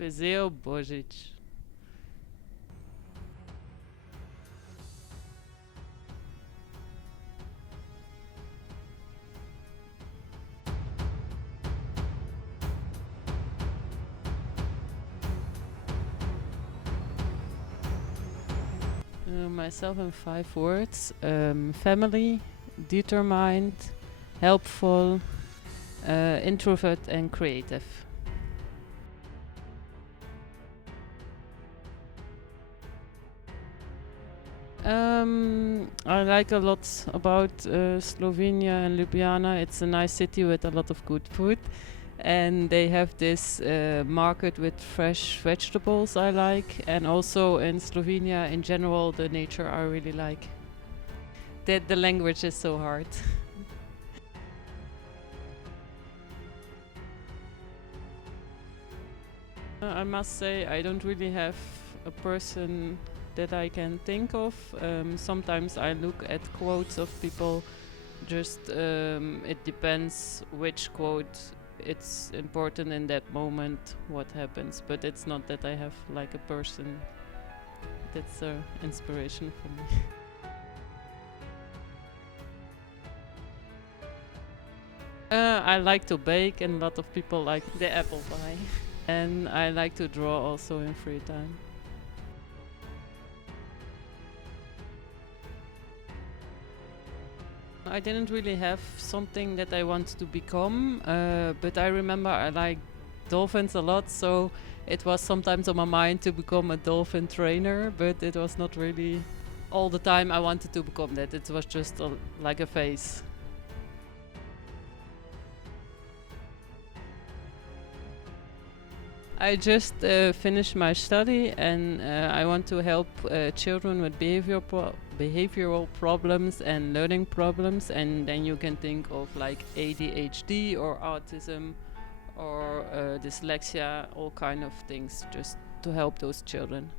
Vezeo Božič. Myself in 5 words: family, determined, helpful, introvert, and creative. I like a lot about Slovenia and Ljubljana. It's a nice city with a lot of good food, and they have this market with fresh vegetables I like, and also in Slovenia in general the nature I really like. That the language is so hard. I must say I don't really have a person that I can think of. Sometimes I look at quotes of people. Just it depends which quote it's important in that moment, what happens. But it's not that I have like a person that's an inspiration for me. I like to bake, and a lot of people like the apple pie. And I like to draw also in free time. I didn't really have something that I want to become, but I remember I like dolphins a lot, so it was sometimes on my mind to become a dolphin trainer, but it was not really all the time I wanted to become that. It was just like a phase. I just finished my study, and I want to help children with behavioral problems and learning problems, and then you can think of like ADHD or autism or dyslexia, all kind of things, just to help those children.